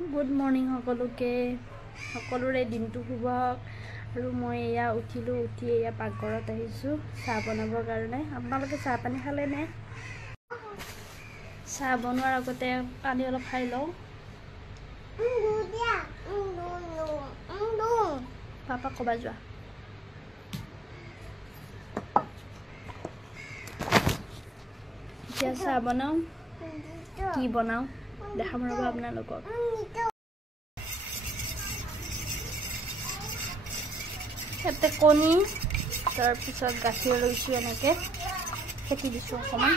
Good morning সকলোৰে দিনটো শুভ হওক। আৰু মই এয়া উঠি এয়া পাকঘৰত আহিছোঁ চাহ বনাবৰ কাৰণে। আপোনালোকে চাহ পানী খালে নে? চাহ বনোৱাৰ আগতে পানী অলপ খাই লওঁ। পাপাক ক'বা যোৱা। এতিয়া চাহ বনাওঁ, কি বনাওঁ দেখাম ৰ'ব আপোনালোকক। ইয়াতে কণী, তাৰপিছত গাখীৰ লৈছোঁ, এনেকৈ ফেটি দিছোঁ অকণমান।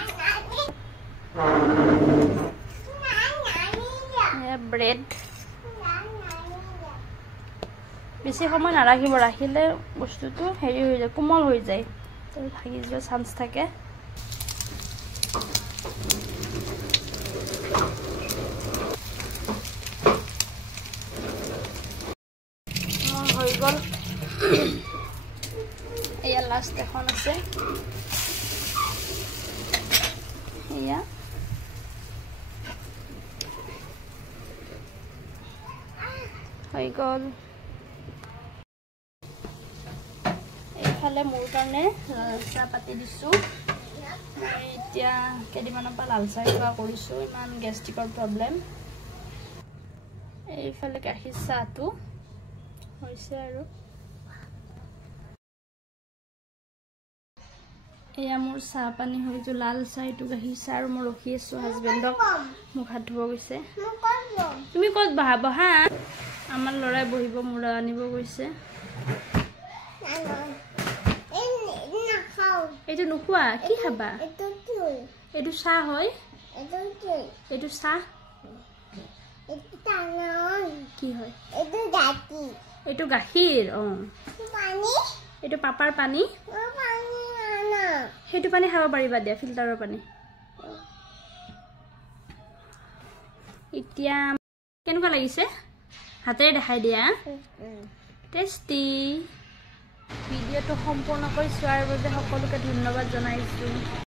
এয়া ব্ৰেড। বেছি সময় নাৰাখিব, ৰাখিলে বস্তুটো হেৰি হৈ যায়, কোমল হৈ যায়, ভাগি যোৱাৰ চান্স থাকে। হৈ গ'ল। এয়া লাষ্ট এখন আছে, এয়া হৈ গ'ল। এইফালে মোৰ কাৰণে লাল চাহ পাতি দিছোঁ। মই এতিয়া কেইদিনমানৰ পৰা লাল চাহ খোৱা কৰিছোঁ, ইমান গেষ্ট্ৰিকৰ প্ৰব্লেম। এইফালে গাখীৰ চাহটো হৈছে আৰু এয়া মোৰ চাহ পানী হৈ যোৱা লাল চাহ, এইটো গাখীৰ চাহ। আৰু মই ৰখি আছোঁ হাজবেণ্ডক, মোক হাত ধুব গৈছে। তুমি ক'ত বহা? আমাৰ ল'ৰাই বহিব, মূৰা আনিব গৈছে। এইটো নোখোৱা, কি খাবা? এইটো চাহ হয়, এইটো চাহ কি হয়? এইটো গাখীৰ। অঁ, এইটো পাপাৰ পানী, সেইটো পানী খাব পাৰিবা দিয়া, ফিল্টাৰৰ পানী। এতিয়া কেনেকুৱা লাগিছে? হাতেৰে দেখাই দিয়া। টেষ্টি। ভিডিঅ'টো সম্পূৰ্ণকৈ চোৱাৰ বাবে সকলোকে ধন্যবাদ জনাইছোঁ।